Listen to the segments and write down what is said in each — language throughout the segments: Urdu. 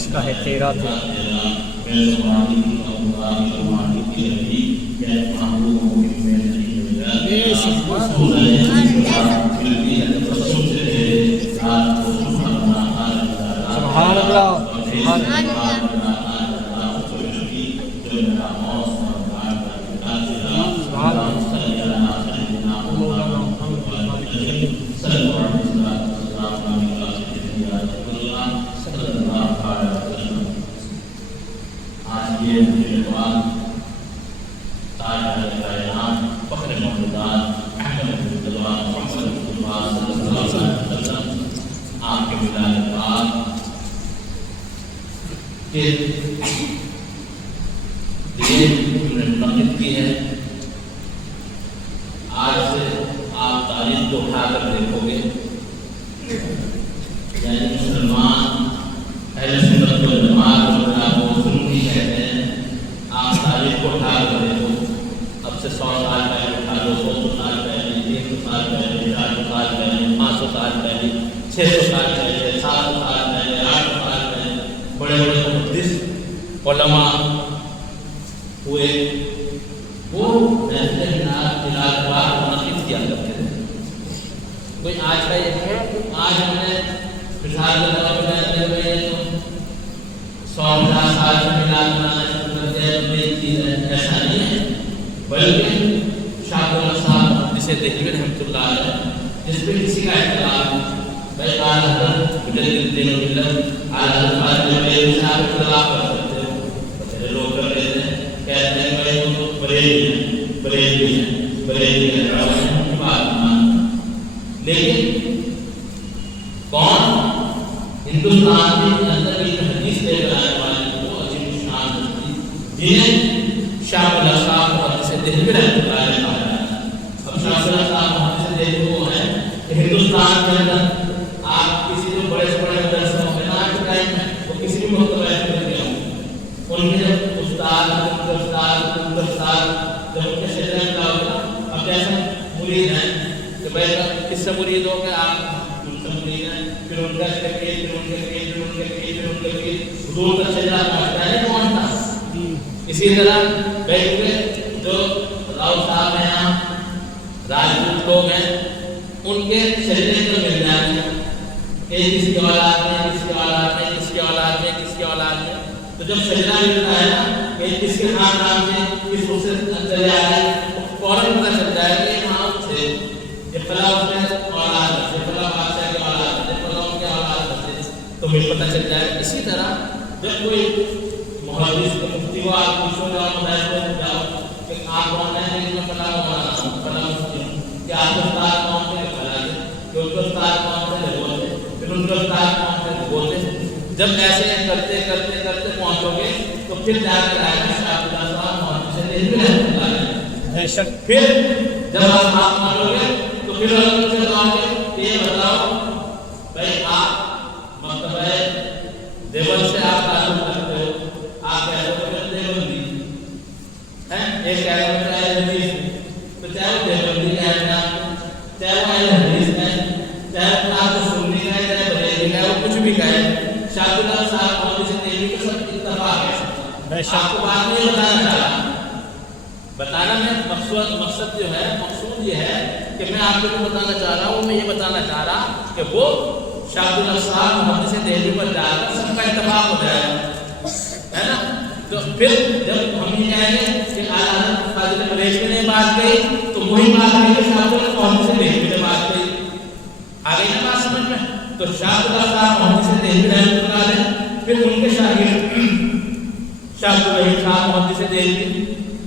کس کا ہے؟ تیرا تھا۔ سبحان اللہ، سبحان منعقد کی ہے۔ آج سے آپ تاریخ کو اٹھا کر دیکھو گے، یعنی مسلمان اہل سنت والجماعت کو سنی کہتے ہیں۔ آپ تاریخ کو اٹھا کر دیکھو، اب سے 100 سال پہلے اٹھا لو، 200 سال پہلے، 300 سال پہلے، 400 سال پہلے، 500 سال پہلے، 600 سال پہلے، 700 سال پہلے، 800 سال پہلے بڑے بڑے محدث علماء ہوئے، وہ محفل علاج منعقد کیا کرتے تھے۔ کوئی آج کا یہ ہے، آج ہم نے مثال کے طور پہ کہتے ہوئے 100-50 سال سے میلاد منانا شروع کر دیا، یہ چیز ایسا نہیں ہے، بلکہ شاہ صاحب جسے دہلوی رحمۃ اللہ علیہ، جس پہ کسی کا اختلاف بھائی اعلیٰ حضرت مجدد الدین ملت اعلیٰ حضرت فاضل صاحب اختلاف کر سکتے ہو، بڑے لوگ کر لیتے ہیں، کہتے ہیں بھائی وہ تو بریلوی ہیں، بریلوی ہیں، بریلوی ہیں، ان کی بات مانتے، لیکن کون ہندوستان کے اندر ایک حدیث لے کر آنے والے وہ عظیم شان حدیث جنہیں شاہ اللہ صاحب محدث دہلوی رحمۃ اللہ علیہ کہا جاتا ہے۔ اب شاہ اللہ صاحب محدث دہلوی وہ ہیں کہ ہندوستان کے اندر آپ کسی بھی بڑے سے بڑے مدرسے میں آج کے ٹائم میں وہ کسی بھی مکتبہ میں گیا ہوں، ان کے جب استاد جب ان کے شہر میں کیا ہوگا، اب جیسے مرید ہیں کہ بھائی کس سے مرید ہو کہ آپ ان سے مرید ہیں، پھر ان کا پھر ان کے حضور کا شجرا پہنچتا ہے کون تھا۔ اسی طرح بیٹھ کے جو راؤ صاحب ہیں، یہاں راجپوت لوگ ہیں، ان کے شجرے کو مل جائیں گے کہ کس کی اولاد میں، کس کی اولاد میں، کس کی اولاد میں، کس کی اولاد میں، تو جب شجرا ملتا ہے نا کہ کس کے خاندان سے کس کو سے چلے آ رہے ہیں، فوراً پتہ چلتا ہے کہ وہاں سے یہ فلاں اس میں اولاد ہے، یہ فلاں بادشاہ کی اولاد ہے، فلاں ان کے اولاد ہے، تو مجھے پتہ چلتا ہے۔ اسی طرح جب کوئی محدث مفتی کو آپ پوچھو جاؤ مدرسے جاؤ کہ آپ کون ہیں، لیکن میں فلاں مولانا ہوں، فلاں مفتی ہوں، کہ آپ کے استاد کون تھے، فلاں تھے، کہ ان کے استاد کون تھے، وہ تھے، پھر ان کے استاد کون تھے، وہ تھے۔ جب ایسے کرتے کرتے کرتے پہنچو گے تو پھر جا کر آئے گا شاہ اللہ صاحب محدث دہلوی رحمۃ اللہ علیہ۔ پھر جب آپ پہنچو گے تو پھر ان سے کہو گے کہ یہ بتاؤ بھائی آپ مکتبہ دیوبند سے آپ تعلق رکھتے ہو، آپ کہتے ہو کہ دیوبندی ہیں، ایک کہہ رہے ہو چاہے حدیث تو چاہے وہ دیوبندی کہتے ہیں آپ کو، چاہے وہ اہل حدیث کہیں، چاہے آپ کو سنی کہیں، چاہے بریلوی کہیں، وہ کچھ بھی کہیں، شاہ اللہ صاحب محدث دہلوی کا سب اتفاق ہے۔ آپ کو بات نہیں بتانا چاہ رہا، بتانا میں مقصد جو ہے، مقصود یہ ہے کہ میں آپ کو جو بتانا چاہ رہا ہوں، میں یہ بتانا چاہ رہا کہ وہ شاہ اللہ صاحب محدث دہلوی پر جا کر سب کا اتفاق ہو جائے ہے نا۔ تو پھر جب ہم یہ کہیں گے کہ اعلیٰ حضرت فاضل بریلوی نے بات کہی تو وہی بات ہے کہ شاہ اللہ محدث دہلوی نے بات کہی، آ گئی نا بات سمجھ میں۔ تو شاہ اللہ صاحب محدث دہلوی رحمۃ اللہ علیہ، پھر ان کے شاگرد شاہ عبدالرحیم صاحب محدث دہلوی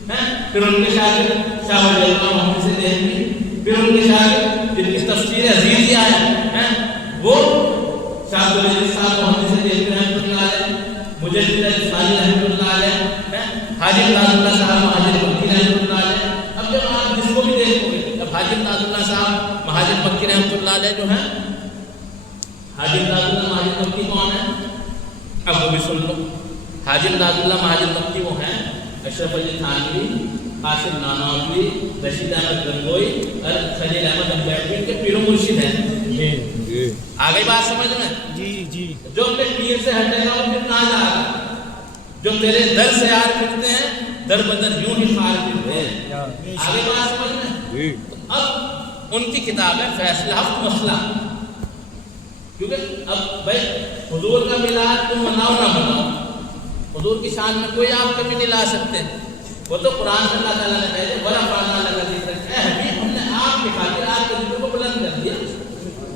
ہیں، پھر ان کے شاگرد شاہ ولی اللہ محدث دہلوی، پھر ان کے شاگرد جن کی تفسیر عزیزیہ ہیں وہ شاہ عبدالعزیز صاحب محدث دہلوی رحمۃ اللہ علیہ، مجدد الفاضل رحمۃ اللہ علیہ، حاجی امداد اللہ صاحب مہاجر مکی رحمۃ اللہ علیہ۔ اب جب آپ جس کو بھی دیکھو گے، اب حاجی امداد اللہ صاحب مہاجر مکی رحمۃ اللہ علیہ جو ہیں، حاجی امداد اللہ مہاجر مکی کون ہے؟ اب وہ بھی سن لو۔ حاجی امداد اللہ مہاجر مکی وہ ہیں اشرف علی تھانوی قاسم نانوتوی، رشید احمد گنگوئی اور خلیل احمد امبیڈکر کے پیر و مرشد ہیں. آگئی بات سمجھ میں؟ جی جو اپنے پیر سے ہٹے گا وہ پھر کہاں جا گا؟ جو تیرے در سے یار پھرتے ہیں در بدر یوں ہی خار پھرتے ہیں. آگے بات سمجھ میں؟ اب ان کی کتاب ہے فیصلہ ہفت مسئلہ. کیونکہ اب بھائی حضور کا میلاد تم مناؤ نہ مناؤ، حضور کی شان میں کوئی آپ کمی نہیں لا سکتے. وہ تو قرآن سے اللہ تعالیٰ نے کہتے ہیں وَرَفَعْنَا لَكَ ذِكْرَكَ، اے حبیب ہم نے آپ کی خاطر آپ کے ذکر کو بلند کر دیا.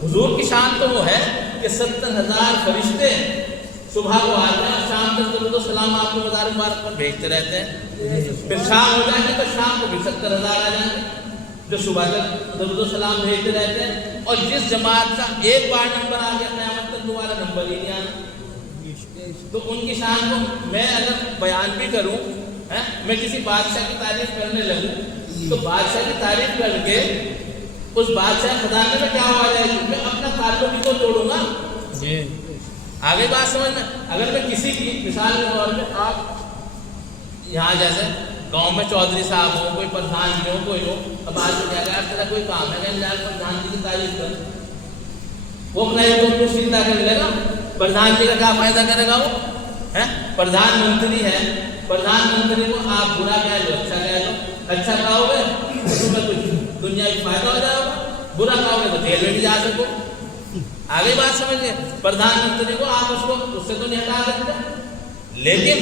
حضور کی شان تو وہ ہے کہ 70,000 فرشتے صبح کو آتے ہیں اور شام تک درود و سلام آپ کے مزار مبارک پر بھیجتے رہتے ہیں. پھر شام ہو جائے گی تو شام کو بھی 70,000 آ جائیں گے جو صبح تک درود و سلام بھیجتے رہتے ہیں. اور جس جماعت کا ایک بار نمبر آ گیا قیامت تک دوبارہ نمبر ہی نہیں آنا. تو ان کی شان کو میں اگر بیان بھی کروں، میں کسی بادشاہ کی تعریف کرنے لگوں تو بادشاہ کی تعریف کر کے اس بادشاہ خزانے میں کیا ہو جائے گی؟ میں اپنا تعلق بھی تو توڑوں گا. آگے بات سمجھ میں؟ اگر میں کسی کی مثال کے طور پہ آپ یہاں جیسے گاؤں میں چودھری صاحب ہوں، کوئی پردھان جی ہو، کوئی ہو، اب آج کیا گیا تیرا کوئی کام ہے کہ جائے پردھان جی کی تعریف کر، وہ اپنا ایک تو سیدھا کر لے گا. پردھان جی کا کیا فائدہ کرے گا؟ وہ پردھان منتری ہے، پردھان منتری کو آپ برا کہہ لو اچھا کہہ لو، اچھا کہو گے تو تمہیں کچھ دنیا کی فائدہ ہو جائے گا، برا کہو گے تو جیل میں بھی جا سکو. آگے بات سمجھئے؟ پردھان منتری کو آپ اس سے تو نہیں ہٹا سکتے. لیکن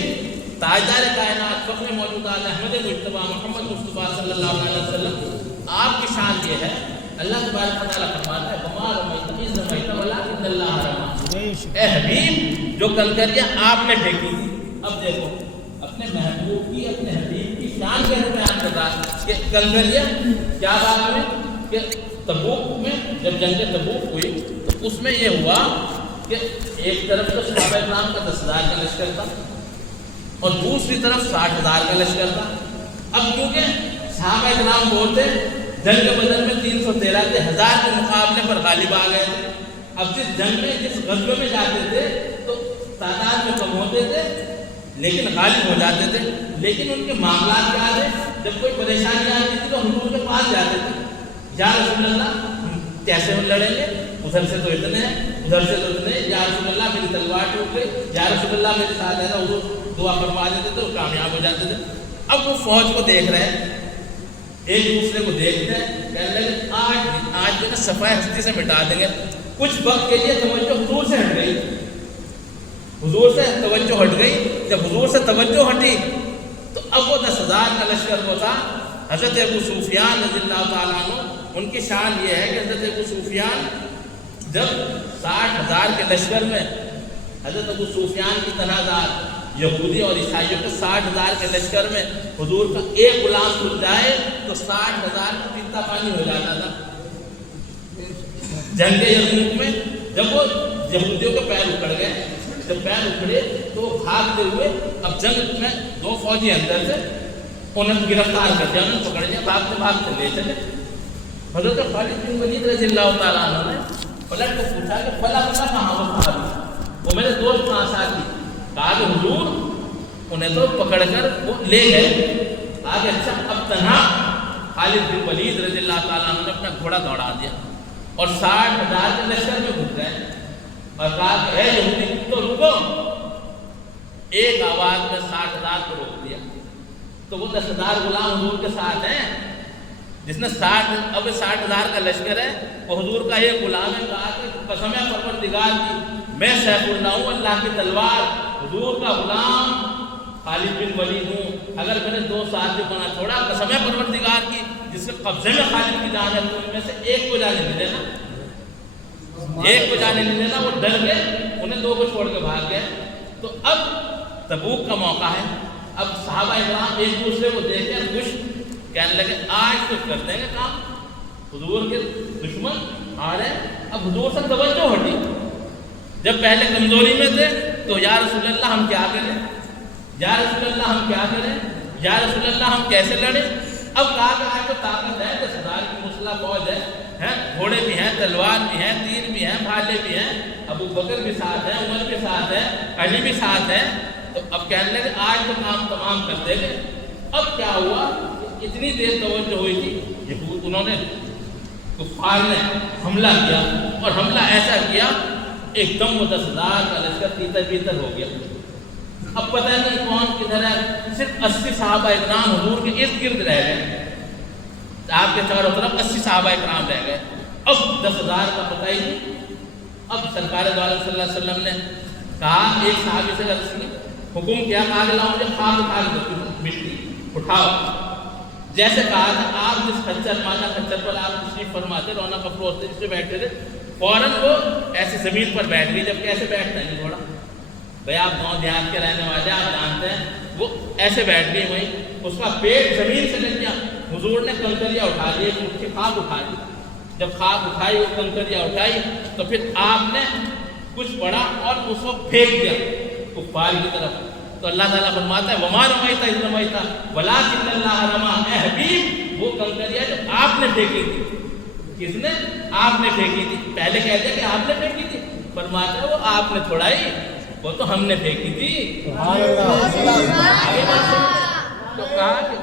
تاجدار کائنات فخر موجود احمد مجتبیٰ محمد مصطفیٰ صلی اللہ علیہ وسلم آپ کی شان یہ ہے. اللہ تبارک و تعالیٰ فرماتا ہے وَمَا رَمَيْتَ إِذْ رَمَيْتَ وَلَٰكِنَّ اللَّهَ رَمَىٰ. اے حبیب جو کنکریاں آپ نے پھینکی تھی، اب دیکھو اپنے محبوب کی اپنے حبیب کی شان کیسے بیان کر رہا ہے کہ کنکریاں کیا بات ہوئی کہ تبوک میں جب جنگ تبوک ہوئی تو اس میں یہ ہوا کہ ایک طرف تو صحابہ اکرام کا 10,000 کا لشکر تھا اور دوسری طرف 60,000 کا لشکر تھا. اب کیونکہ صحابہ اکرام بولتے جنگ بدر میں 313 کے 1000 کے مقابلے پر غالب آ گئے تھے. اب جس جنگ میں جس غزوے میں جاتے تھے تو تعداد میں کم ہوتے تھے لیکن غالب ہو جاتے تھے. لیکن ان کے معاملات کیا تھے؟ جب کوئی پریشانی آتی تھی تو حضور کے پاس جاتے تھے، یا رسول اللہ کیسے ہم لڑیں گے؟ ادھر سے تو اتنے ہیں، ادھر سے تو اتنے، یا رسول اللہ میری تلوار ٹوٹ گئی، یا رسول اللہ میرے ساتھ ہے نا، حضور دعا فرما دیتے تھے اور کامیاب ہو جاتے تھے. اب وہ فوج کو دیکھ رہے ہیں، ایک دوسرے کو دیکھتے ہیں، کہنے لگے آج جو ہے صفائے ہستی سے مٹا دیں گے. کچھ وقت کے لیے توجہ حضور سے ہٹ گئی، حضور سے توجہ ہٹ گئی. جب حضور سے توجہ ہٹی تو اب وہ 10,000 کا لشکر وہ تھا. حضرت ابو سفیان رضی اللہ تعالیٰ عنہ، ان کی شان یہ ہے کہ حضرت ابو سفیان جب 60,000 کے لشکر میں حضرت ابو سفیان کی تنازعات یہودی اور عیسائیوں کے 60,000 کے لشکر میں حضور کا ایک غلام کھل جائے تو 60,000 کا پیتا پانی ہو جاتا تھا. جنگ یرموک میں جب وہ یہودیوں کے پیر اکھڑ گئے، جب پیر اکھڑے تو بھاگتے ہوئے اب جنگ میں 2 فوجی اندر سے انہیں گرفتار کر دیا، انہیں پکڑ لیا، بھاگتے بھاگتے لے چلے. حضرت خالد بن ولید رضی اللہ تعالیٰ عنہ نے پلٹ کو پوچھا کہ فلاں کہاں وہ صحابی، وہ میرے دوست کہاں ساتھی؟ کہا کہ حضور انہیں تو پکڑ کر وہ لے گئے. آگے اچھا اب تنہا خالد بن ولید رضی اللہ تعالیٰ عنہ نے اپنا گھوڑا دوڑا دیا اور 60,000 کے لشکر میں گھس گئے اور کہا کہ اے یہودی تو رکو. ایک آواز میں 60,000 کو روک دیا. تو وہ 10,000 غلام حضور کے ساتھ ہیں جس نے 60,000 کا لشکر ہے، وہ حضور کا ایک غلام ہے. کہا کہ قسم ہے پروردگار کی میں سیف اللہ ہوں، اللہ کی تلوار، حضور کا غلام خالد بن ولید ہوں. اگر میں نے 2 ساتھی بنا چھوڑا، قسم ہے پروردگار کی جس کے قبضے میں خالد کی جان ہے، تو ان میں سے ایک کو جانے نہیں دینا، ایک کو جانے نہیں دینا. وہ ڈر گئے، انہیں 2 کو چھوڑ کے بھاگ گئے. تو اب تبوک کا موقع ہے. اب صحابہ اکرام ایک دوسرے کو دیکھ کر خوش کہنے لگے آج تو کر دیں گے کام، حضور کے دشمن آ رہے ہیں. اب حضور سے توجہ ہٹی. جب پہلے کمزوری میں تھے تو یا رسول اللہ ہم کیا کریں، یا رسول اللہ ہم کیا کریں، یا رسول اللہ ہم کیسے لڑیں. اب کہا کہ آج تو طاقت ہے، 10,000 کی مسلح فوج ہے، گھوڑے بھی ہیں، تلوار بھی ہیں، تیر بھی ہیں، بھالے بھی ہیں، ابو بکر بھی ساتھ ہیں، عمر بھی ساتھ ہے، علی بھی ساتھ ہے. تو اب کہنے لگے آج تو کام تمام کر دیں گے. اب کیا ہوا، اتنی تیز توجہ ہوئی تھی یہود انہوں نے کفار نے حملہ کیا اور حملہ ایسا کیا ایک دم وہ 10,000 کا لشکر تیتر بیتر ہو گیا. اب پتہ نہیں کون کدھر ہے, صرف 80 صحابہ اکرام حضور کے ارد گرد رہ گئے, آپ کے چاروں طرف 80 صحابہ اکرام رہ گئے. اب 10,000 کا پتہ ہی نہیں. اب سرکار دو عالم صلی اللہ علیہ وسلم نے کہا, ایک صحابی سے عرض کی, حکم کیا, کہا کہ لاؤ مجھے خاک اٹھا کے مٹی اٹھاؤ. جیسے کہا تھا آپ جس خچر مادہ خچر پر آپ تشریف فرماتے رونق افروز تھے جس پہ بیٹھتے تھے, فوراً وہ ایسے زمین پر بیٹھ گئی. جب کیسے بیٹھتا ہے تھوڑا بھائی, آپ گاؤں دیہات کے رہنے والے آپ جانتے ہیں, وہ ایسے بیٹھ گئی وہیں, اس کا پیٹ زمین سے لگ گیا. حضور نے کنکریاں اٹھا لی, ایک مٹھی خاک اٹھا لی. جب خاک اٹھائی, وہ کنکریاں اٹھائی, تو پھر آپ نے کچھ پڑا اور اس کو پھینک دیا کفار کی طرف. تو اللہ تعالیٰ فرماتا ہے وما رمیت اذ رمیت ولکن اللہ رمی. اے حبیب, وہ کنکریاں جو آپ نے پھینکی تھی, کس نے, آپ نے پھینکی تھی. پہلے کہہ دیا کہ آپ نے پھینکی تھی, فرماتا ہے وہ آپ نے تھوڑا ہی, وہ تو ہم نے پھینکی تھی. تو کہا کہ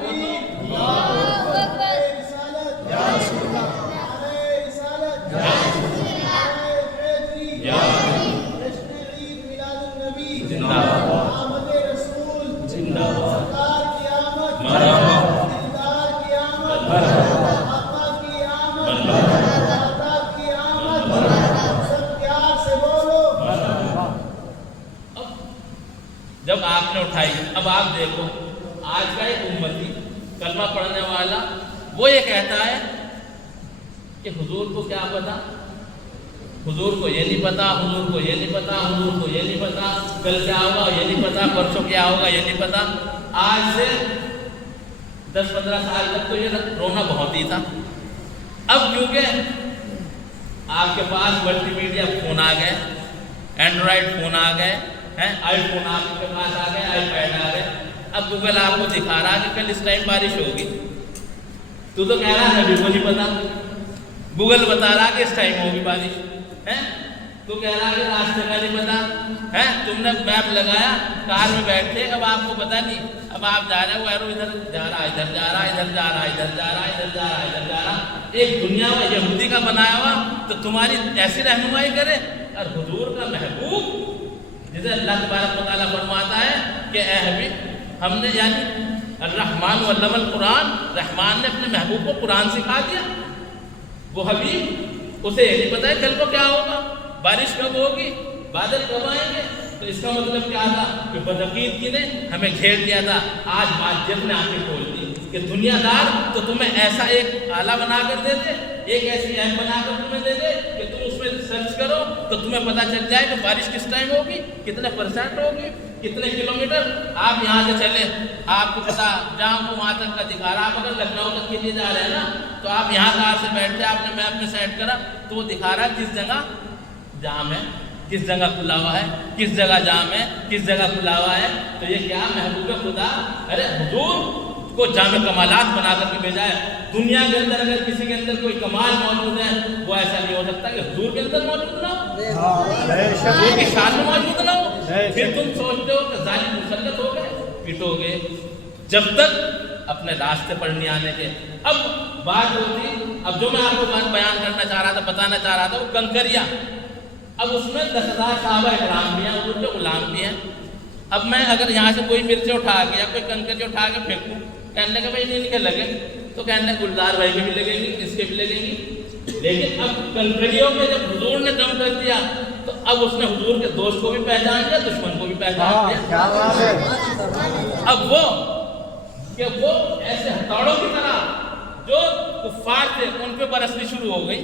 جب آپ نے اٹھائی. اب آپ دیکھو آج کا ایک امتی کلمہ پڑھنے والا وہ یہ کہتا ہے کہ حضور کو کیا پتا, حضور کو یہ نہیں پتا, حضور کو یہ نہیں پتا, حضور کو یہ نہیں پتا, کل کیا ہوگا یہ نہیں پتا, پرسوں کیا ہوگا یہ نہیں پتا. آج سے 10-15 سال تک تو یہ رونا بہت ہی تھا. اب کیونکہ آپ کے پاس ملٹی میڈیا فون آ گئے, اینڈرائڈ فون آ گئے ہیں, آئی فون آپ کے پاس آ گئے, آئی پیڈ آ گئے. اب گوگل آپ کو دکھا رہا کہ کل اس ٹائم بارش ہوگی, تو کہہ رہا ہے ابھی کو نہیں پتا. گوگل بتا رہا کہ اس ٹائم ہوگی بارش ہے, تو کہہ رہا کہ راستے کا نہیں پتا ہے. تم نے میپ لگایا, کار میں بیٹھے, اب آپ کو پتا نہیں, اب آپ جا رہے ہو ایرو ادھر جا رہا, ادھر جا رہا, ادھر جا رہا, ادھر جا رہا, ادھر جا رہا, ادھر جا رہا. ایک دنیا میں یہودی کا بنایا ہوا تو تمہاری ایسی رہنمائی کرے, اور حضور کا محبوب جسے اللہ تبارک و تعالیٰ فرماتا ہے کہ اے حبیب, ہم نے یعنی الرحمن علم القرآن, رحمان نے اپنے محبوب کو قرآن سکھا دیا. وہ حبیب اسے یہ نہیں پتا ہے کل کو کیا ہوگا, بارش کب ہوگی, بادل کب آئیں گے. تو اس کا مطلب کیا تھا کہ بدعقیدگی نے ہمیں گھیر لیا تھا. آج معجزت نے آنکھیں کھول دی کہ دنیا دار تو تمہیں ایسا ایک آلہ بنا کر دے دے, ایک ایسی ایپ بنا کر تمہیں دے دے کہ تم اس میں سرچ کرو تو تمہیں پتہ چل جائے کہ بارش کس ٹائم ہوگی, کتنے % ہوگی, کتنے کلومیٹر. آپ یہاں سے چلیں, آپ کو پتا جہاں کو وہاں تک کا دکھا رہا. آپ اگر لکھنؤ تک کے لیے جا رہے ہیں نا, تو آپ یہاں کار سے بیٹھے, آپ نے میپ میں سیٹ کرا تو وہ دکھا رہا کس جگہ جام ہے, کس جگہ کھلا ہوا ہے, کس جگہ جام ہے, کس جگہ کھلا ہوا ہے. تو یہ کیا محبوب خدا, ارے حضور کو جامع کمالات بنا کر کے بھیجا ہے. دنیا کے اندر اگر کسی کے اندر کوئی کمال موجود ہے, وہ ایسا نہیں ہو سکتا کہ حضور کے اندر موجود نہ ہو, حضور کی شان میں موجود نہ ہو. پھر تم سوچتے ہو کہ ظالم مسلط ہو گئے, پٹو گے, جب تک اپنے راستے پر نہیں آنے کے. اب بات ہوتی, اب جو میں آپ کو بیان کرنا چاہ رہا تھا, بتانا چاہ رہا تھا, وہ کنکریاں. اب اس میں 10,000 صحابہ اکرام بھی ہیں, حضور کے غلام بھی ہیں. اب میں اگر یہاں سے کوئی مرچیں اٹھا کے یا کوئی کنکری اٹھا کے پھینکوں, کہنے کہ بھائی ان کے لگے, تو کہنے گلزار بھائی کے بھی لگیں گی, اس کے بھی لگیں گی. لیکن اب کنکریوں میں جب حضور نے دم کر دیا, تو اب اس نے حضور کے دوست کو بھی پہچان لیا, دشمن کو بھی پہچان لیا. اب وہ کہ وہ ایسے ہتھوڑوں کی طرح جو کفار تھے ان پہ برسنی شروع ہو گئی,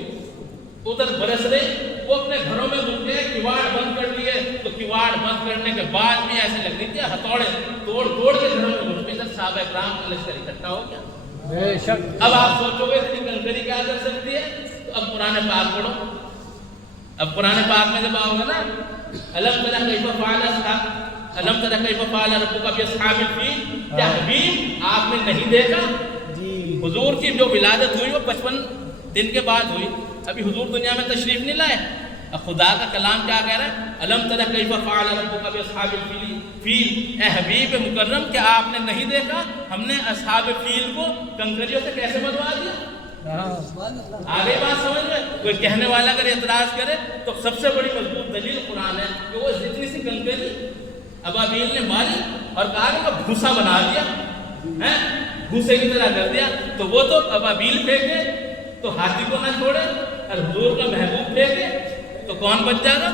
ادھر برس رہی. وہ اپنے گھروں میں گھس گئے, کواڑ بند کر لیے, تو کواڑ بند کرنے کے بعد بھی ایسے لگ رہی تھی ہتھوڑے توڑ توڑ کے گھروں میں گھس گئے. ادھر صحابہ اکرام کا لشکر اکٹھا ہو گیا. اب آپ سوچو گے اتنی کنکری کیا کر سکتی ہے, تو اب قرآن پاک پڑھو. اب قرآن پاک میں جب آؤ گے نا, الم تر کیف فعل اصحاب الم تر کیف فعل ربک باصحاب الفیل, کیا حبیب آپ نے نہیں دیکھا, حضور کی جو ولادت ہوئی وہ 55 دن کے بعد ہوئی. ابھی حضور دنیا میں تشریف نہیں لائے, اب خدا کا کلام کیا کہہ رہا ہے؟ الم تر کیف فعل ربک باصحاب الفیل، اے حبیب مکرم کیا آپ نے نہیں دیکھا ہم نے اصحاب فیل کو کنکریوں سے کیسے مروا دیا؟ آگے بات سمجھ میں؟ کوئی کہنے والا اگر اعتراض کرے تو سب سے بڑی مضبوط دلیل قرآن ہے کہ وہ جتنی سی کنکری ابابیل نے ماری اور کہا کہ بھوسا بنا دیا، بھوسے کی طرح کر دیا، تو وہ تو ابابیل پھینکے تو ہاتھی کو نہ چھوڑے، اور حضور کا محبوب پھینکے تو کون بچ جائے گا؟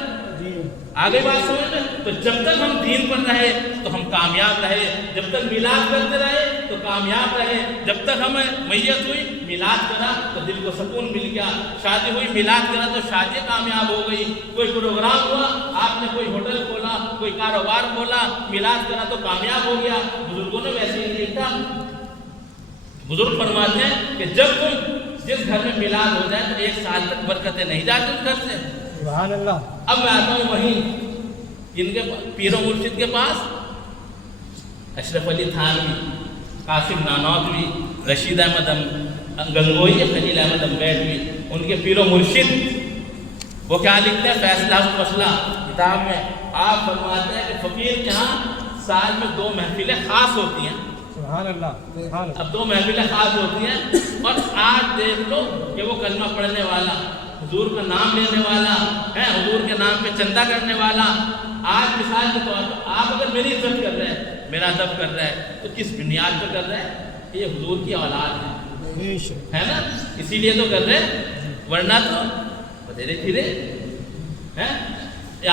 آگے بات سمجھ میں؟ تو جب تک ہم دین پر رہے تو ہم کامیاب رہے، جب تک میلاد کرتے رہے تو کامیاب رہے، جب تک ہمیں میت ہوئی میلاد کرا تو دل کو سکون مل گیا، شادی ہوئی میلاد کرا تو شادی کامیاب ہو گئی، کوئی پروگرام ہوا آپ نے کوئی ہوٹل کھولا کوئی کاروبار کھولا میلاد کرا تو کامیاب ہو گیا۔ بزرگوں نے ویسے ہی لکھا، بزرگ فرماتے ہیں کہ جب تم جس گھر میں میلاد ہو جائے تو 1 سال تک برکتیں نہیں جاتی اس گھر سے۔ سبحان اللہ۔ اب میں آتا ہوں وہیں ان کے پیر و مرشد کے پاس، اشرف علی تھانوی، قاسم نانوتوی، رشید احمد گنگوئی، خلیل احمد امبیڈوی، ان کے پیر و مرشد وہ کیا لکھتے ہیں فیصلہ مسئلہ کتاب میں؟ آپ فرماتے ہیں کہ فقیر کے ہاں سال میں 2 محفلیں خاص ہوتی ہیں۔ سبحان اللہ۔ اب 2 محفلیں خاص ہوتی ہیں، اور آج دیکھ لو کہ وہ کلمہ پڑھنے والا، حضور کا نام لینے والا ہے، حضور کے نام پہ چندہ کرنے والا، آج مثال کے طور پر آپ اگر میری عزت کر رہے ہیں، میرا ادب کر رہے ہیں تو کس بنیاد پہ کر رہے ہیں؟ یہ حضور کی اولاد ہے نا، اسی لیے تو کر رہے ہیں، ورنہ تو بدھیرے پھرے ہیں۔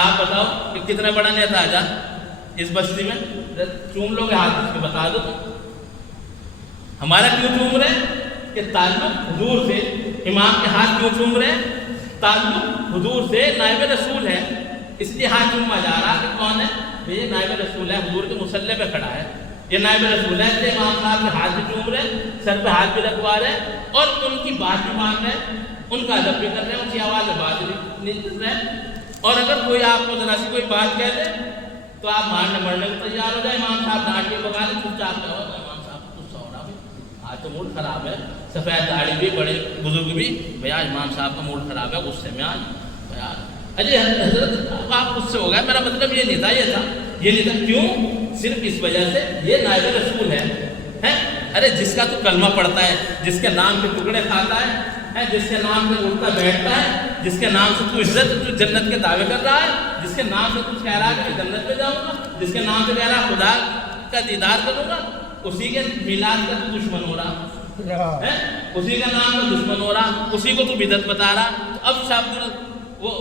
آپ بتاؤ کہ کتنا بڑا نیتا آجا اس بستی میں، چوم لوگ ہاتھ کے بتا دو ہمارا کیوں چوم رہے کہ تعلق حضور سے، امام کے ہاتھ کیوں چوم رہے؟ تعلق حضور سے، نائب رسول ہے اس لیے ہاتھ چوما جا رہا کہ کون ہے؟ یہ نائب رسول ہے، حضور کے مصلی پہ کھڑا ہے، یہ نائب رسول ہے، اس لیے امام صاحب کے ہاتھ بھی چوم رہے، سر پہ ہاتھ بھی رکھوا رہے اور ان کی بات بھی مان رہے ہیں، ان کا ادب بھی کر رہے ہیں، ان کی آواز میں بات بھی نہیں کر رہے ہیں۔ اور اگر کوئی آپ کو ذرا سی کوئی بات کہہ دے تو آپ مارنے مرنے کو تیار ہو جائے، امام صاحب ڈانٹ کے بگا لیں، چپ چاپ کہو امام صاحب کو غصہ ہو رہا بھائی آج تو موڈ خراب ہے، سفید داڑھی بھی، بڑے بزرگ بھی، بھائی آج امام صاحب کا موڈ خراب ہے، غصے میں آج یار اجے حضرت آپ غصے ہو گئے، میرا مطلب یہ نہیں تھا، یہ تھا یہ نہیں تھا، کیوں؟ صرف اس وجہ سے یہ نائب رسول ہے۔ ارے جس کا تو کلمہ پڑھتا ہے، جس کے نام کے ٹکڑے کھاتا ہے، جس کے نام سے اٹھتا بیٹھتا ہے، جس کے نام سے تو عزت تو جنت کے دعوے کر رہا ہے، جس کے نام سے تو کہہ رہا ہے کہ میں جنت میں جاؤں گا، جس کے نام سے کہہ رہا ہے خدا کا دیدار کروں گا، اسی کے میلاد کا تو دشمن ہو رہا ہے، اسی کا نام کا دشمن ہو رہا، اسی کو تو بدعت بتا رہا۔ اب شاید وہ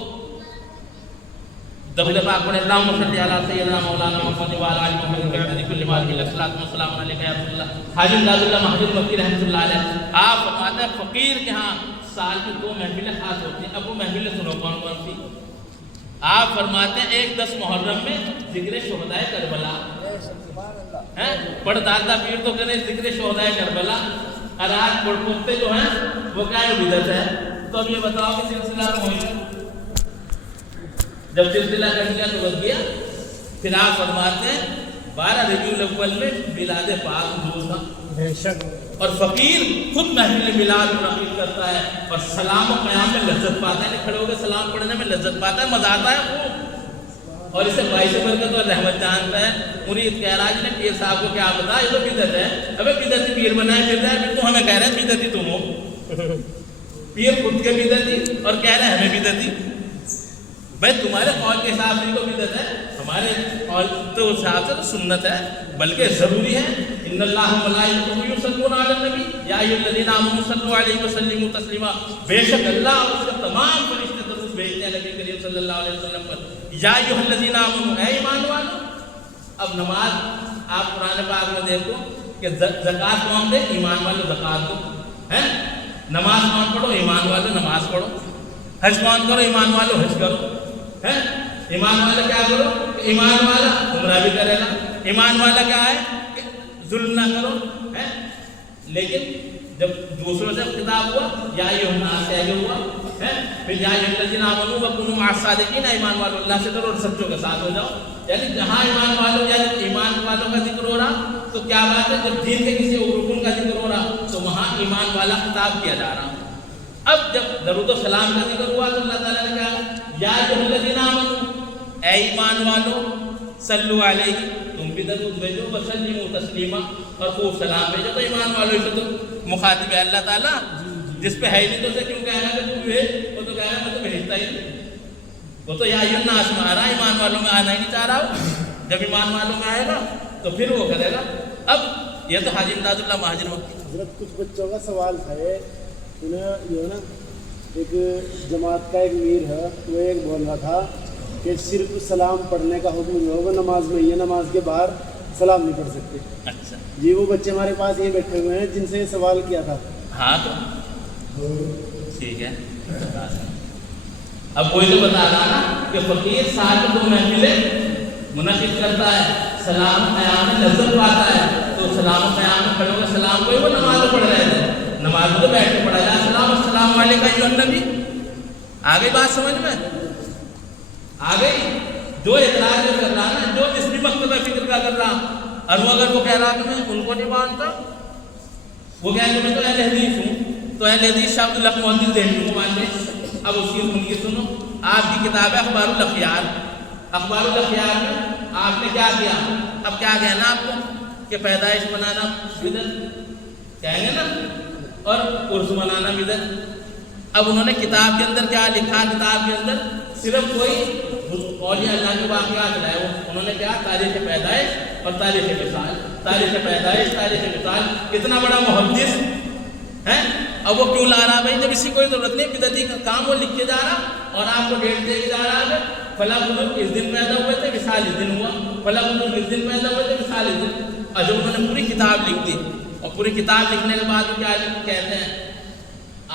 دب دبا پڑے اللہم صلی علی سیدنا مولانا محمد و علی محمد وعلی کل مال کی الصلاۃ والسلام علیک یا رسول اللہ۔ حاجی امداد اللہ محمد مکی رحمۃ اللہ علیہ آپ فرماتے ہیں فقیر کے ہاں سال کی 2 محفلیں خاص ہوتی ہیں۔ اب وہ محفلیں سنو کون کون سی؟ آپ فرماتے ہیں 10 محرم میں ذکر شہدائے کربلا ہے، پڑھدادا پیر تو کریں ذکر شہدائے کربلا، اور آج پڑھتے جو ہیں وہ کیا ہے؟ بدعت ہے۔ تو اب یہ بتاؤ کہ سلسلہ ہوئی جب سلسلہ کٹ گیا تو بچ گیا۔ پھر آپ فرماتے ہیں 12 ربیع الاول میں میلاد پاک حضور کا، بے شک، اور فقیر خود محفل میلاد منعقد کرتا ہے اور سلام و قیام میں لذت پاتا ہے، کھڑے ہو کے سلام پڑھنے میں لذت پاتا ہے، مزہ آتا ہے خوب، اور اسے باعث برکت اور رحمت جانتا ہے۔ مرید کہہ رہا ہے نے پیر صاحب کو کیا بتا، یہ تو بدعت ہے، ابے بدعتی پیر بنائے پھر رہا ہے، پھر تو ہمیں کہہ رہے ہیں بدعتی تم ہو، پیر خود کے بدعتی اور کہہ رہے ہیں ہمیں بدعتی۔ بھائی تمہارے قول کے حساب سے تو بدعت ہے، ہمارے قول تو حساب سے تو سنت ہے، بلکہ ضروری ہے۔ ان اللہ و ملائکتہ یصلون علی النبی یا ایھا الذین آمنوا صلوا علیہ وسلموا تسلیما، بے شک اللہ اور اس کے تمام فرشتے درود بھیجتے ہیں نبی کریم صلی اللہ علیہ وسلم پر۔ یا ایھا الذین آمنوا، اے ایمان والو۔ اب نماز آپ قرآن پاک میں دیکھو کہ زکوٰۃ کون دے؟ ایمان والو زکوٰۃ دو، ہے نماز کون پڑھو؟ ایمان والو نماز پڑھو، حج کون کرو؟ ایمان والو حج کرو، ہے ایمان والا کیا کرو؟ کہ ایمان والا عمرہ بھی کرے گا، ایمان والا کیا ہے کہ ظلم نہ کرو، ہے لیکن جب دوسروں سے خطاب ہوا یا ایھا الناس سے ہوا ہے، پھر یا ایھا الذین آمنوا وکونوا مع الصادقین، ایمان والو اللہ سے ڈرو اور سچوں کے ساتھ ہو جاؤ۔ یعنی جہاں ایمان والوں یعنی ایمان والوں کا ذکر ہو رہا تو کیا بات ہے، جب دین کے کسی رکن کا ذکر ہو رہا تو وہاں ایمان والا خطاب کیا جا رہا، اب جب درود و سلام کا ذکر ہوا تو اللہ تعالیٰ نے کہا یا ایھا آمنو، اے ایمان والو، صلو علیہ، تم بھی درود بھیجو، وسلموا تسلیما، اور خوب سلام بھیجو۔ تو ایمان والو سے تو مخاطب ہے اللہ تعالیٰ، جس پہ ہے ہی نہیں تو اسے کیوں کہنا کہ تم بھیج؟ وہ تو کہہ رہا میں تو بھیجتا ہی نہیں، وہ تو یا ایھا الناس میں آ رہا، ایمان والوں میں آنا ہی نہیں چاہ رہا ہو۔ جب ایمان والوں میں آئے گا تو پھر وہ کرے گا۔ اب یہ تو حاجی امداد اللہ مہاجر مکی۔ حضرت کچھ بچوں کا سوال تھا، انہیں جو ہے نا ایک جماعت کا ایک میر ہے، وہ ایک بول رہا تھا کہ صرف سلام پڑھنے کا حکم جو ہوگا نماز میں ہی ہے، نماز کے باہر سلام نہیں پڑھ سکتے۔ اچھا جی وہ بچے ہمارے پاس یہ بیٹھے ہوئے ہیں جن سے یہ سوال کیا تھا۔ ہاں تو ٹھیک ہے، اب وہی تو بتا رہا نا کہ فقیر سال میں 2 محفلیں منعقد کرتا ہے، سلام قیام میں لذت پاتا ہے، تو سلام قیام میں کھڑے ہو کے سلام کو ہی وہ نماز میں پڑھ رہے تھے، نماز میں تو بیٹھ کے پڑھا جائے سلام، السلام علیکم ایھا النبی۔ آ گئی بات سمجھ میں؟ آ گئی؟ جو اعتراض جو کر رہا نا، جو جس بھی مقصد فکر کا کر رہا، اور وہ اگر وہ کہہ رہا کہ میں ان کو نہیں مانتا، وہ کہہ کہ میں تو اہل حدیث ہوں، تو اہل حدیث شاہ عبداللہ محدث دہلوی کو مانتے۔ اب اس کی ان کی سنو، آپ کی کتاب ہے اخبار الاخیار، اخبار الاخیار میں آپ نے کیا کیا؟ اب کیا کہنا آپ کو کہ پیدائش منانا بدعت کہیں گے نا، اور عرس منانا بدعت۔ اب انہوں نے کتاب کے اندر کیا لکھا؟ کتاب کے اندر صرف کوئی اولیاء اللہ کے واقعات لائے ہو۔ انہوں نے کیا؟ تاریخ پیدائش اور تاریخ وصال، تاریخ پیدائش، تاریخ وصال۔ اتنا بڑا محدث ہے، اب وہ کیوں لا رہا بھائی؟ جب اسی کوئی ضرورت نہیں، بدعتی کا کام وہ لکھ کے جا رہا اور آپ کو ڈیٹ دے کے جا رہا ہے، فلاں بزرگ اس دن پیدا ہوئے تھے، وصال اس دن ہوا، فلاں بزرگ اس دن پیدا ہوئے تھے، وصال اس دن۔ اور جب انہوں نے پوری کتاب لکھ دی، اور پوری کتاب لکھنے کے بعد کیا کہتے ہیں؟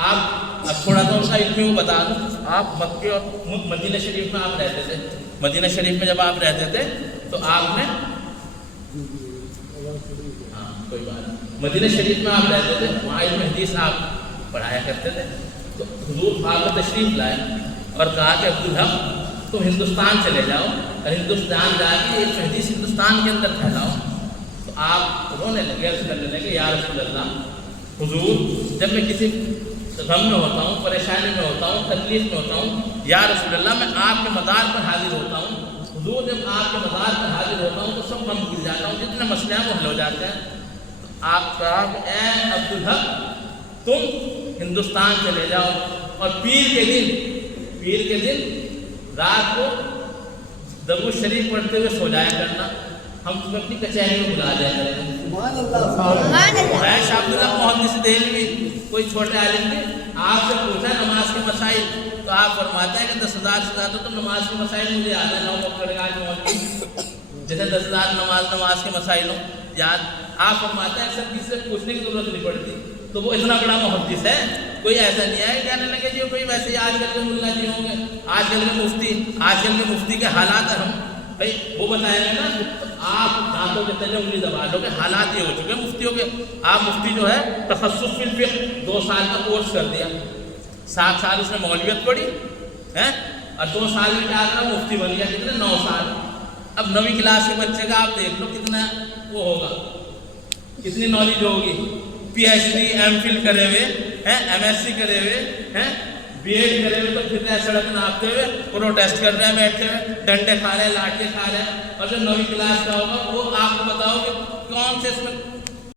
آپ اب تھوڑا سا ان کا علم وہ بتا دوں، آپ مکے اور مدینہ شریف میں آپ رہتے تھے، مدینہ شریف میں جب آپ رہتے تھے تو آپ نے کوئی بات نہیں، مدینہ شریف میں آپ رہتے تھے، وہاں علم حدیث آپ پڑھایا کرتے تھے، تو حضور پاک تشریف لائے اور کہا کہ عبدالحق تم ہندوستان چلے جاؤ، اور ہندوستان جا کے علم حدیث ہندوستان کے اندر پھیلاؤ۔ تو آپ رونے لگے، عرض کرنے لگے یا رسول اللہ، حضور جب میں کسی غم میں ہوتا ہوں، پریشانی میں ہوتا ہوں، تکلیف میں ہوتا ہوں، یا رسول اللہ میں آپ کے مزار پر حاضر ہوتا ہوں، حضور جب آپ کے مزار پر حاضر ہوتا ہوں تو سب غم گر جاتا ہوں، جتنے مسئلے ہیں وہ حل ہو جاتے ہیں۔ تو آپ کہا کہ اے عبدالحق تم ہندوستان چلے جاؤ، اور پیر کے دن رات کو درود شریف پڑھتے ہوئے سو جایا کرنا، ہم تمہیں اپنی کچہری میں بلا دیا کریں گے۔ شاہ عبداللہ محدث دہلوی کوئی چھوٹے عالم تھے، آپ سے پوچھا نماز کے مسائل، تو آپ فرماتے ہیں کہ 10,000 سے زیادہ تو نماز کے مسائل مجھے یاد ہے، 9 وقت جیسے 10,000 نماز کے مسائل ہوں یاد۔ آپ فرماتے ہیں سب کسی سے پوچھنے کی ضرورت نہیں پڑتی، تو وہ اتنا بڑا محدث ہے، کوئی ایسا نہیں ہے کہنے لگے جی کوئی ویسے ہی آج کل کے ملا جی ہوں گے، آج کل کے مفتی کے حالات ہم بھائی وہ بتائیں گے نا، آپ دانتوں کے تلے انگلی دبا لو گے، حالات یہ ہو چکے مفتیوں کے۔ آپ مفتی جو ہے تخصص فی الفقہ 2 سال کا کورس کر دیا، 7 سال اس نے مولویت پڑھی ہے، اور 2 سال میں کیا کرا مفتی بن گیا، کتنے 9 سال۔ اب 9ویں کلاس کے بچے کا آپ دیکھ لو کتنا وہ ہوگا، کتنی نالج ہوگی، P H D M Phil ہوئے ہیں، ایم ایس سی کرے ہوئے ہیں، بی ایڈ کرے ہوئے، تو پھر رہے سڑک ناپتے ہوئے پروٹیسٹ کر رہے ہیں، بیٹھے ہوئے ڈنڈے کھا رہے ہیں، لاٹھیں کھا رہے ہیں، اور جو 9ویں کلاس کا ہوگا وہ آپ کو بتاؤ کہ کون سے اس میں